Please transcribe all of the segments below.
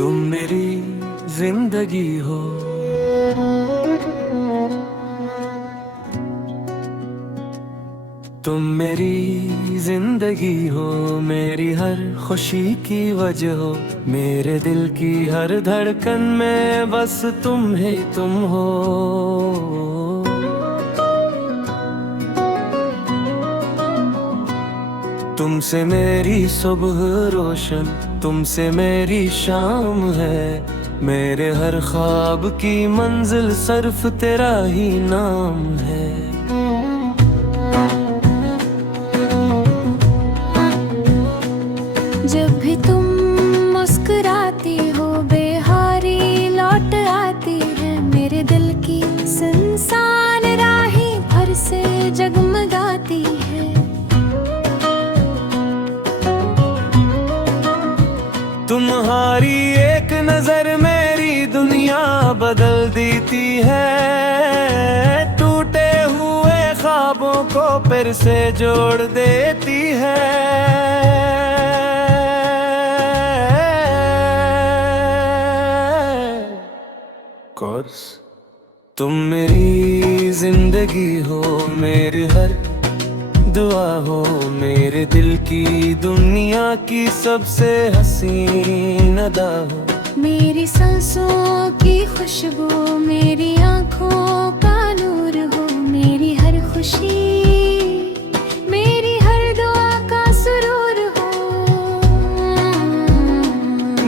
तुम मेरी जिंदगी हो, तुम मेरी जिंदगी हो, मेरी हर खुशी की वजह हो, मेरे दिल की हर धड़कन में बस तुम ही तुम हो। तुमसे मेरी सुबह रोशन, तुमसे मेरी शाम है, मेरे हर ख्वाब की मंजिल सिर्फ तेरा ही नाम है। जब भी तुम मुस्कुराती हो बेहारी लौट आती है, मेरे दिल की सुनसान राहें भर से जगमगाती है। तुम्हारी एक नजर मेरी दुनिया बदल देती है, टूटे हुए ख्वाबों को फिर से जोड़ देती है। तुम मेरी जिंदगी हो, मेरी हर दुआ हो, मेरे दिल की दुनिया की सबसे हसीन अदा हो। मेरी सांसों की खुशबू, मेरी आँखों का नूर हो, मेरी हर खुशी, मेरी हर दुआ का सुरूर हो।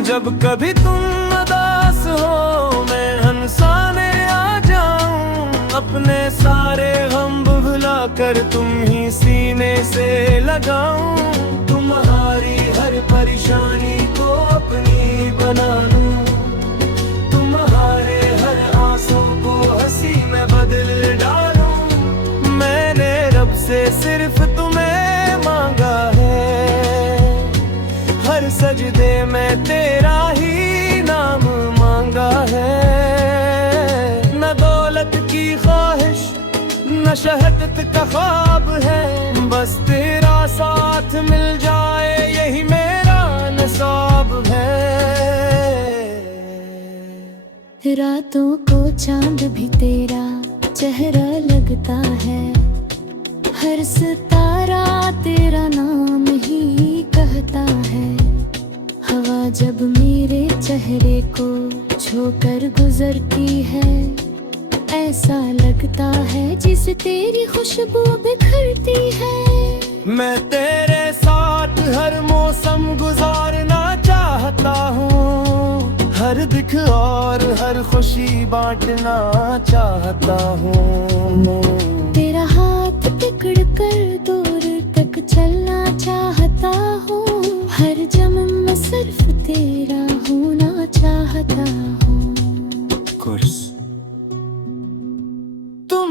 जब कभी तुम उदास हो मैं हंसाने आ जाऊं, अपने सारे गम भुला कर तुम ही सीने से लगाऊं। तुम्हारी हर परेशानी को अपनी बना लूं, तुम्हारे हर आंसू को हंसी में बदल डालूं। मैंने रब से सिर्फ तुम्हें मांगा है, हर सजदे में तेरा ही नाम मांगा है। न दौलत की ख्वाहिश न शहरत का ख्वाब है, बस तेरा साथ मिल जाए यही मेरा नसाब है। रातों को चांद भी तेरा चेहरा लगता है, हर सितारा तेरा नाम ही कहता है। हवा जब मेरे चेहरे को छूकर गुजरती है, ऐसा लगता है जिसे तेरी खुशबू बिखरती है। मैं तेरे साथ हर मौसम गुजारना चाहता हूँ, हर दुख और हर खुशी बांटना चाहता हूँ। तेरा हाथ पकड़ कर दूर तक चलना चाहता हूँ, हर जन्म में सिर्फ तेरा होना चाहता हूँ। तुम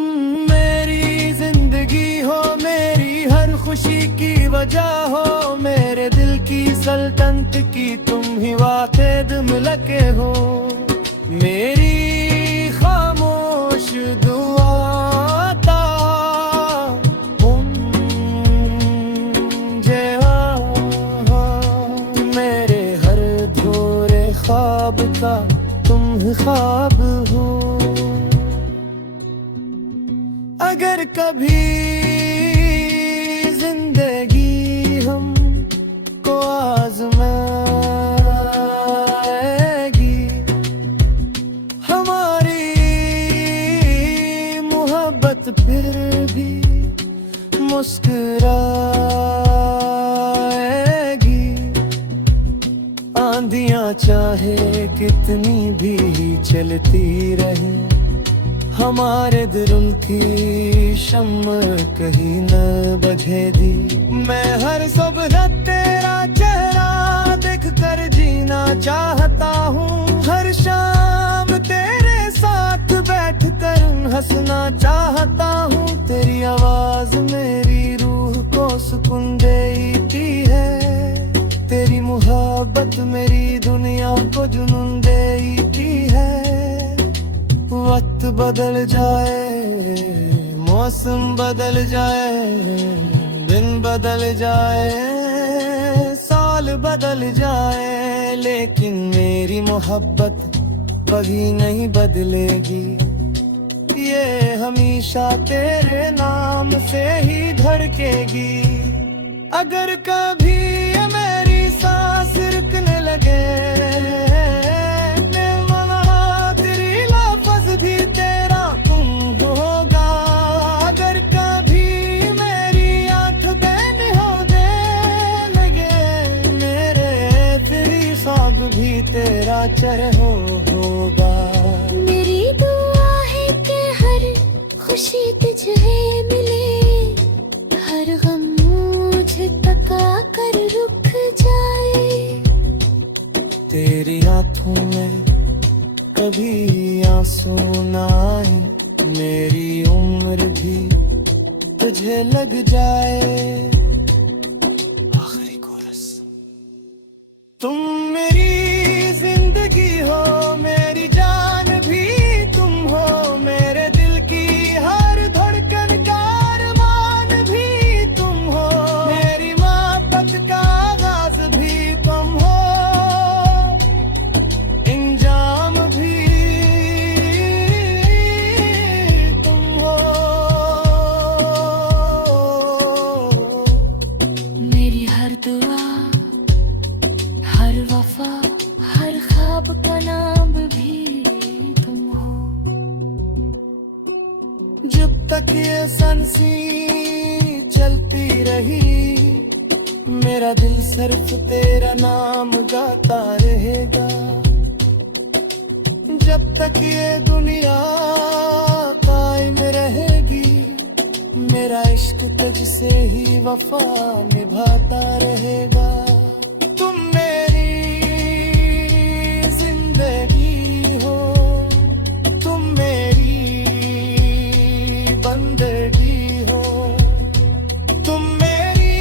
मेरी जिंदगी हो, मेरी हर खुशी की वजह हो, मेरे दिल की सल्तनत की तुम ही वाहिद मिलके हो। मेरी खामोश दुआ ता मुझे मेरे हर धोरे ख्वाब का तुम ही ख्वाब हो। अगर कभी जिंदगी हमको आज़माएगी, हमारी मोहब्बत फिर भी मुस्कुराएगी। आंधियां चाहे कितनी भी चलती रहे, हमारे दिल की शम्म कहीं न बुझेगी। मैं हर सुबह तेरा चेहरा देख कर जीना चाहता हूँ, हर शाम तेरे साथ बैठ कर हंसना चाहता हूँ। तेरी आवाज मेरी रूह को सुकून देती है, तेरी मोहब्बत मेरी दुनिया को जुनून देती है। वक्त बदल जाए, मौसम बदल जाए, दिन बदल जाए, साल बदल जाए, लेकिन मेरी मोहब्बत कभी नहीं बदलेगी। ये हमेशा तेरे नाम से ही धड़केगी। अगर कभी ये मेरी सांस रुकने लगे, तेरी लफ्ज़ भी तेरा तुम होगा। अगर कभी मेरी आँख बैन होने लगे, मेरे तेरी ख्वाब भी तेरा चरहो होगा। मेरी दुआ है कि हर खुशी तुझे मिले, हर गम मुझ तक आकर रुक जाए। तेरी आँखों में कभी आंसू ना आए, मेरी उम्र भी तुझे लग जाए। आखिरी कोरस। तुम मेरी जिंदगी हो, मेरी जान भी तुम हो, मेरे दिल की हर धड़कन का अरमान भी तुम हो, मेरी मोहब्बत का आगाज भी तुम हो, इंजाम भी तुम हो। मेरी हर दुआ, हर वफा, हर ख्वाब का नाम भी तुम हो। जब तक ये सांसें चलती रही, मेरा दिल सिर्फ तेरा नाम गाता रहेगा। जब तक ये दुनिया कायम रहेगी, मेरा इश्क तुझसे ही वफा निभाता रहेगा। तुम मेरी जिंदगी हो, तुम मेरी बंदगी हो, तुम मेरी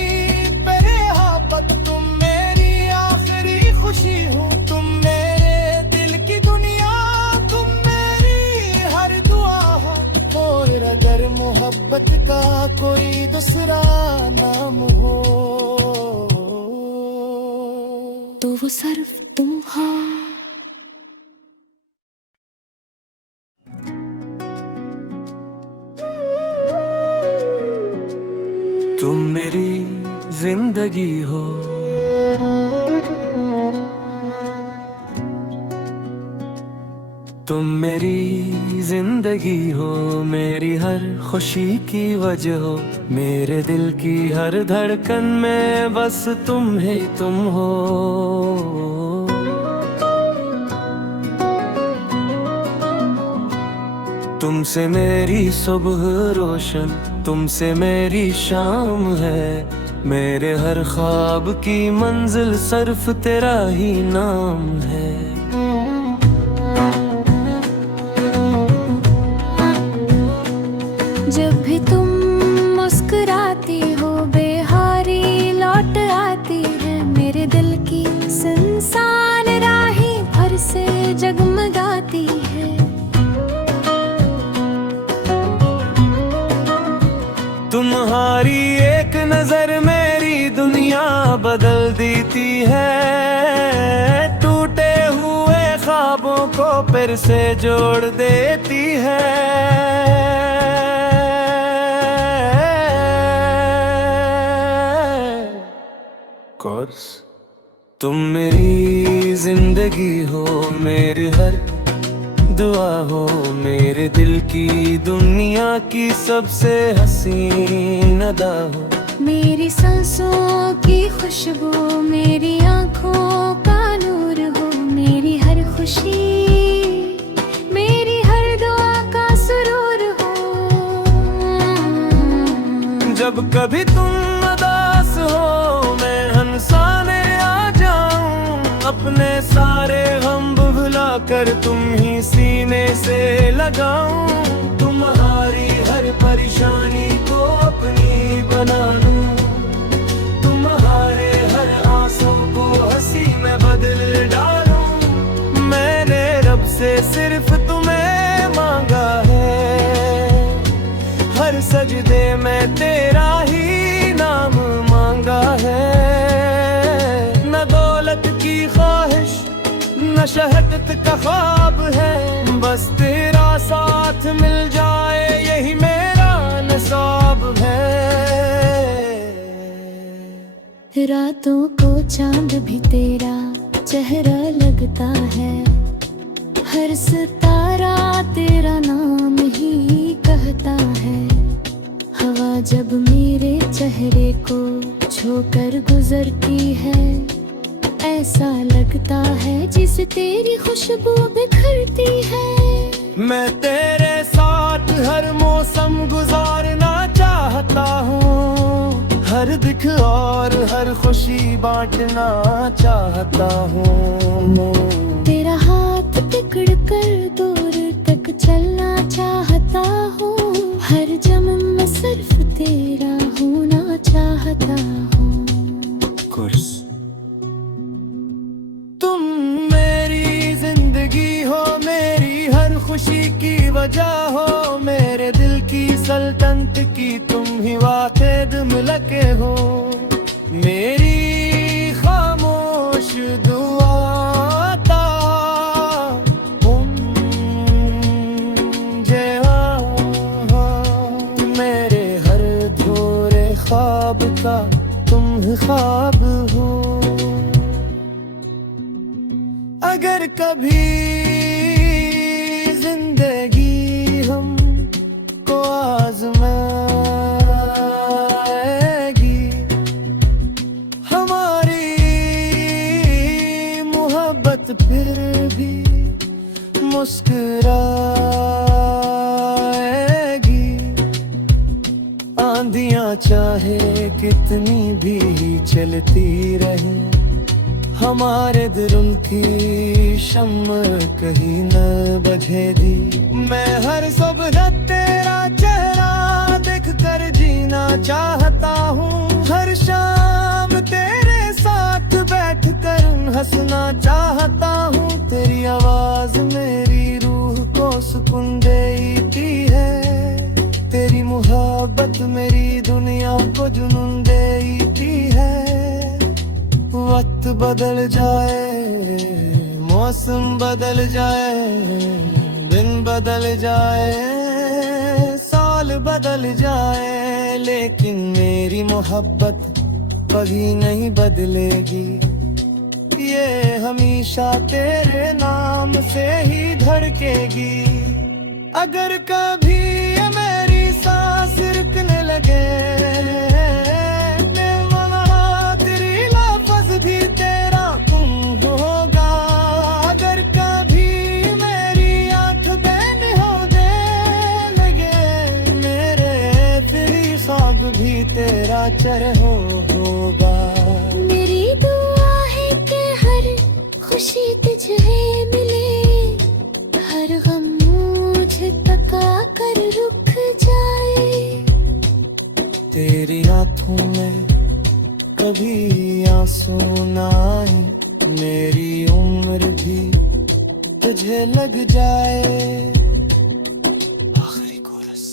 परेहाबत, तुम मेरी आखिरी खुशी हो, तुम मेरे दिल की दुनिया, तुम मेरी हर दुआ हो। और अगर मोहब्बत का कोई दूसरा नाम हो, तो वो सिर्फ तुम हो। तुम मेरी जिंदगी हो, तुम मेरी जिंदगी हो, मेरी हर खुशी की वजह हो, मेरे दिल की हर धड़कन में बस तुम ही तुम हो। तुमसे मेरी सुबह रोशन, तुमसे मेरी शाम है, मेरे हर ख्वाब की मंजिल सिर्फ तेरा ही नाम है। जब भी तुम मुस्कुराती हो, बेहारी लौट आती है, मेरे दिल की सुनसान राहें भर से जगमगाती है। तुम्हारी एक नजर मेरी दुनिया बदल देती है, टूटे हुए ख्वाबों को फिर से जोड़ देती है। कोर्स। तुम मेरी जिंदगी हो, मेरी हर दुआ हो, मेरे दिल की दुनिया की सबसे हसीन अदा हो, मेरी सांसों की खुशबू, मेरी आँखों का नूर हो, मेरी हर खुशी, मेरी हर दुआ का सुरूर हो। जब कभी तुम उदास हो, मैं हंसाने आ जाऊं, अपने सारे गम भुला कर तुम ही सीने से लगाऊं, तुम्हारी हर परेशानी को अपनी बना लूं, तुम्हारे हर आंसू को हंसी में बदल डालूं। मैंने रब से सिर्फ तुम्हें मांगा है, हर सजदे में तेरा ही नाम मांगा है। न दौलत की ख्वाहिश जन्नत का ख्वाब है, बस तेरा साथ मिल जाए यही मेरा नसाब है। रातों को चांद भी तेरा चेहरा लगता है, हर सितारा तेरा नाम ही कहता है। हवा जब मेरे चेहरे को छूकर गुजरती है, ऐसा लगता है जिसे तेरी खुशबू बिखरती है। मैं तेरे साथ हर मौसम गुजारना चाहता हूँ, हर दुख और हर खुशी बांटना चाहता हूँ। तेरा हाथ पकड़ कर दूर तक चलना चाहता हूँ, हर जन्म में सिर्फ तेरा होना चाहता हूँ। तुम मेरी जिंदगी हो, मेरी हर खुशी की वजह हो, मेरे दिल की सल्तनत की तुम ही वाहिद मिलके हो। मेरी खामोश दुआ ता मेरे हर धोरे ख्वाब का तुम ही ख्वाब हो। अगर कभी जिंदगी हमको आज़माएगी, हमारी मोहब्बत फिर भी मुस्कुराएगी। आंधियां चाहे कितनी भी चलती रहें, हमारे दिलों की शम्म कहीं न बुझेगी। मैं हर सुबह तेरा चेहरा देख कर जीना चाहता हूँ, हर शाम तेरे साथ बैठ कर हंसना चाहता हूँ। तेरी आवाज मेरी रूह को सुकून देती है, तेरी मोहब्बत मेरी दुनिया को जुनून देती है। वक्त बदल जाए, मौसम बदल जाए, दिन बदल जाए, साल बदल जाए, लेकिन मेरी मोहब्बत कभी नहीं बदलेगी। ये हमेशा तेरे नाम से ही धड़केगी। अगर कभी ये मेरी सांस रुकने लगे, भी तेरा चरहो होगा। मेरी दुआ है कि हर खुशी तुझे मिले, हर गम मुझ तक आकर रुक जाए। तेरी आंखों में कभी आंसू न आए, मेरी उम्र भी तुझे लग जाए। आखिरी कोरस।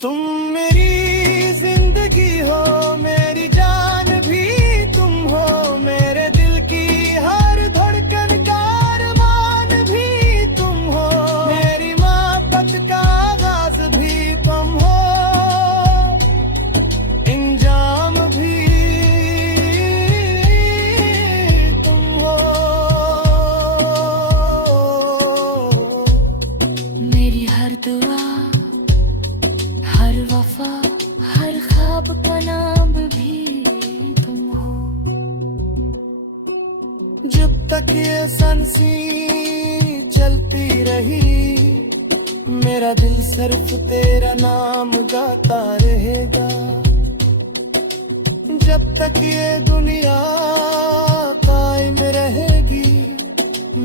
तुम मेरी जिंदगी हो, मेरी जान भी तुम हो, मेरे दिल की हर धड़कन का अरमान भी तुम हो, मेरी मोहब्बत का आगाज भी तुम हो, इंजाम भी तुम हो। मेरी हर दुआ, हर वफा, हर ख्वाब का नाम भी तुम हो। जब तक ये सांसें चलती रही, मेरा दिल सिर्फ तेरा नाम गाता रहेगा। जब तक ये दुनिया कायम रहेगी,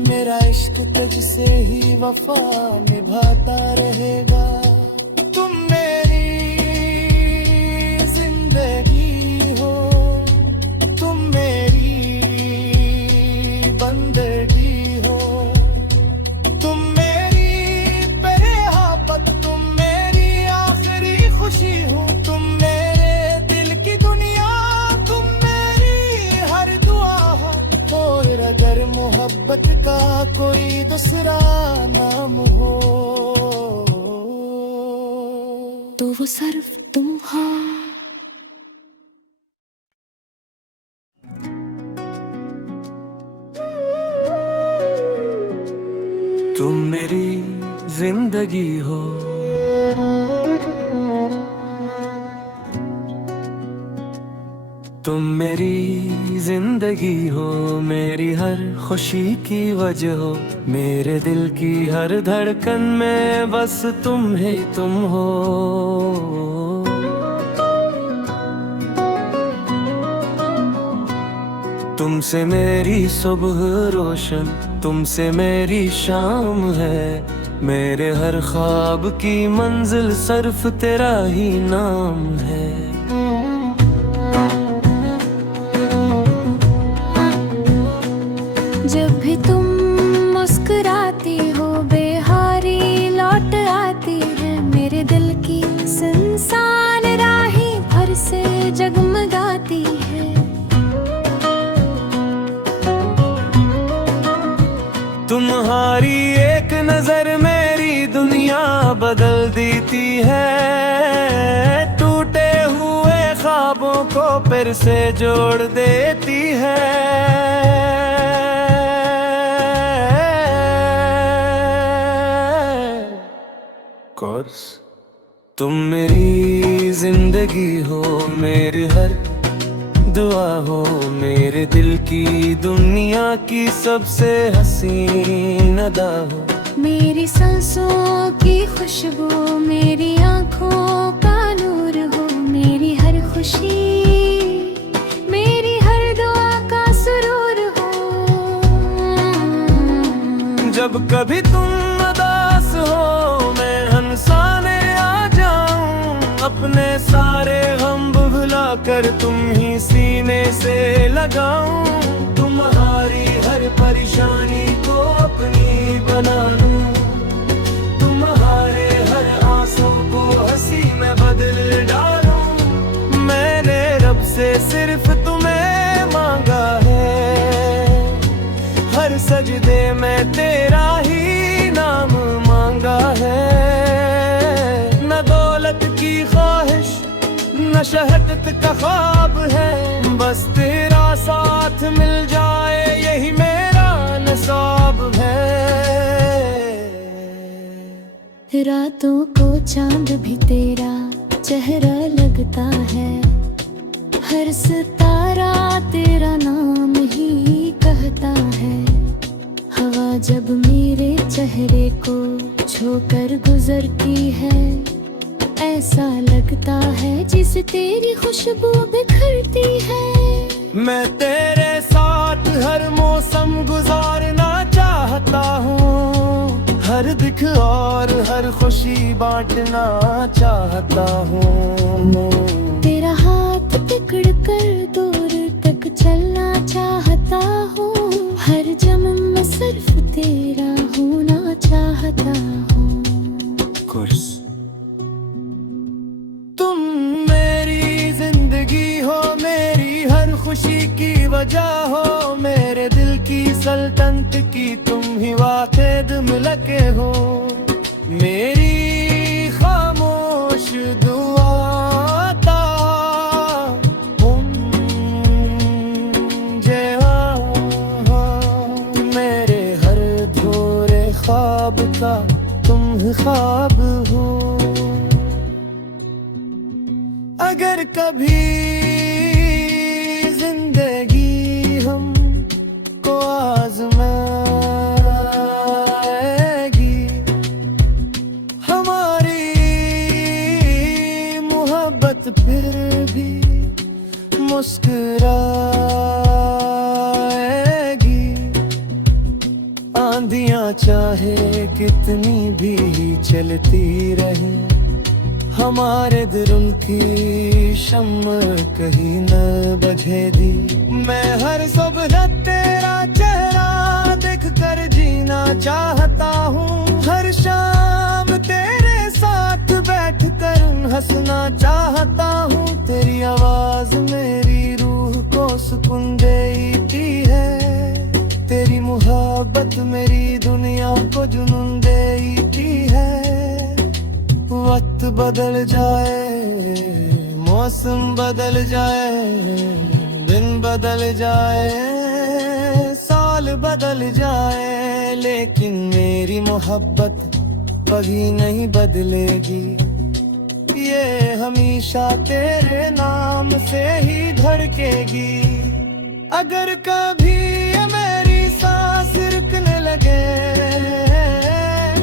मेरा इश्क तुझसे ही वफा निभाता रहेगा। तुम मेरी जिंदगी हो, तुम मेरी बंदगी हो, तुम मेरी बेहापत, तुम मेरी आखिरी खुशी हो, तुम मेरे दिल की दुनिया, तुम मेरी हर दुआ हो। और अगर मोहब्बत का कोई दूसरा नाम हो तो वो सिर्फ तुम हो। तुम मेरी जिंदगी हो, तुम मेरी जिंदगी हो, मेरी हर खुशी की वजह हो, मेरे दिल की हर धड़कन में बस तुम ही तुम हो। तुमसे मेरी सुबह रोशन, तुमसे मेरी शाम है, मेरे हर ख्वाब की मंजिल सिर्फ तेरा ही नाम है। जब भी तुम मुस्कुराती हो बेहारी लौट आती है, मेरे दिल की सुनसान राहें भर से जगमगाती है। तुम्हारी एक नजर मेरी दुनिया बदल देती है, टूटे हुए ख्वाबों को फिर से जोड़ देती है। तुम मेरी जिंदगी हो, मेरी हर दुआ हो, मेरे दिल की दुनिया की सबसे हसीन अदा हो। मेरी सांसों की खुशबू, मेरी आँखों का नूर हो, मेरी हर खुशी, मेरी हर दुआ का सुरूर हो। जब कभी तुम उदास हो, मैं हंसाने आ जाऊं, अपने सारे गम भुला कर तुम ही सीने से लगाऊं। तुम्हारी हर परेशानी को अपनी बना लूं, तुम्हारे हर आंसू को हंसी में बदल डालूं। मैंने रब से सिर्फ तुम्हें मांगा है, हर सजदे में तेरा ही नाम मांगा है। न दौलत की ख्वाहिश न शहरत का ख्वाब है, बस तेरा साथ मिल जाए यही मेरा नसाब है। रातों को चांद भी तेरा चेहरा लगता है, हर सितारा तेरा नाम ही कहता है। हवा जब मेरे चेहरे को छूकर गुजरती है, ऐसा लगता है जिसे तेरी खुशबू बिखरती है। मैं तेरे साथ हर मौसम गुजारना चाहता हूँ, हर दुख और हर खुशी बांटना चाहता हूँ। तेरा हाथ पकड़ कर दूर तक चलना चाहता हूँ, हर जन्म में सिर्फ तेरा होना चाहता हूँ। तुम मेरी जिंदगी हो, मेरी हर खुशी की वजह हो, मेरे दिल की सल्तनत की तुम ही वाहिद मिलके हो। मेरी खामोश दुआ ता मेरे हर धोरे ख्वाब का तुम ही ख्वाब हो। अगर कभी जिंदगी हमको आज़माएगी, हमारी मोहब्बत फिर भी मुस्कुराएगी। आंधियां चाहे कितनी भी चलती रहें, हमारे दिलों की शम्म कहीं न बुझेगी। मैं हर सुबह तेरा चेहरा देख कर जीना चाहता हूँ, हर शाम तेरे साथ बैठ कर हंसना चाहता हूँ। तेरी आवाज मेरी रूह को सुकून देती है, तेरी मुहा बदल जाए, मौसम बदल जाए, दिन बदल जाए, साल बदल जाए, लेकिन मेरी मोहब्बत कभी नहीं बदलेगी। ये हमेशा तेरे नाम से ही धड़केगी। अगर कभी ये मेरी सांस रुकने लगे,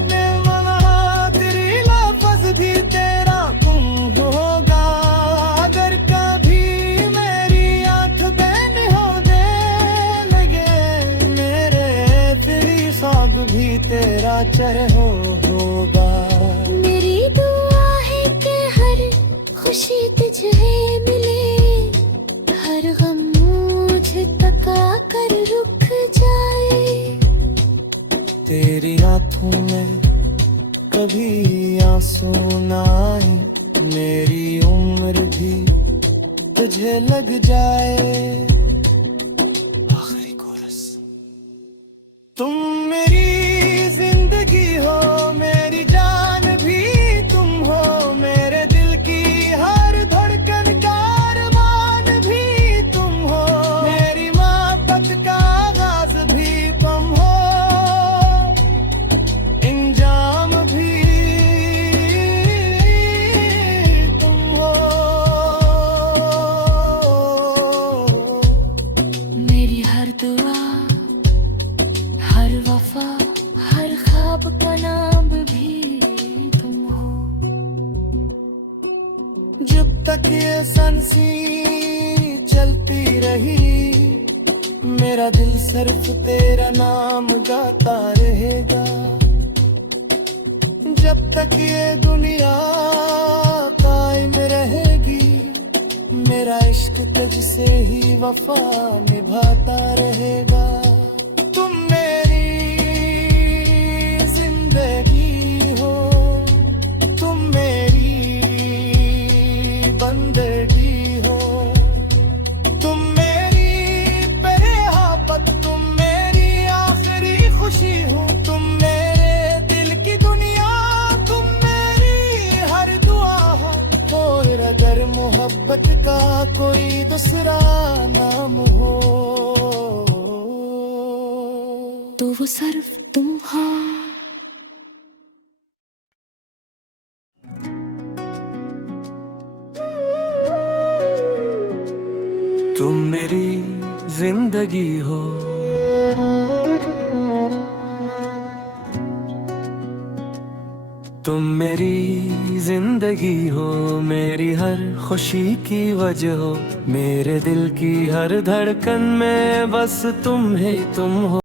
मैं मना तेरी लफ्ज़ भी तेरा गुम होगा। अगर कभी मेरी आँख बैन होने लगे, मेरे तेरी ख्वाब भी तेरा चरह होगा। मेरी दुआ है कि हर खुशी तुझे मिले, हर गम मुझे तका कर रुक जाए। तेरी आँखों में कभी आंसू ना आए, मेरी उम्र भी तुझे लग जाए। आखिरी कोरस। तुम मेरी जिंदगी हो, मेरी जान भी तुम हो, मेरे दिल की हर धड़कन का अरमान भी तुम हो, मेरी मोहब्बत का आगाज भी तुम हो, इंजाम भी तुम हो। मेरी हर दुआ, हर वफा, हर ख्वाब का नाम भी तुम हो। जब तक ये सांसें चलती रही, मेरा दिल सिर्फ तेरा नाम गाता रहेगा। जब तक ये दुनिया कायम रहेगी, मेरा इश्क तुझसे ही वफा निभाता रहेगा। तुम मेरी जिंदगी हो, तुम मेरी बंदगी हो, तुम मेरी बेहापत, तुम मेरी आखिरी खुशी हो, तुम मेरे दिल की दुनिया, तुम मेरी हर दुआ हो। और अगर मोहब्बत का कोई दूसरा नाम हो, तो वो सिर्फ तुम हो। तुम मेरी जिंदगी हो, तुम मेरी जिंदगी हो, मेरी हर खुशी की वजह हो, मेरे दिल की हर धड़कन में बस तुम ही तुम हो।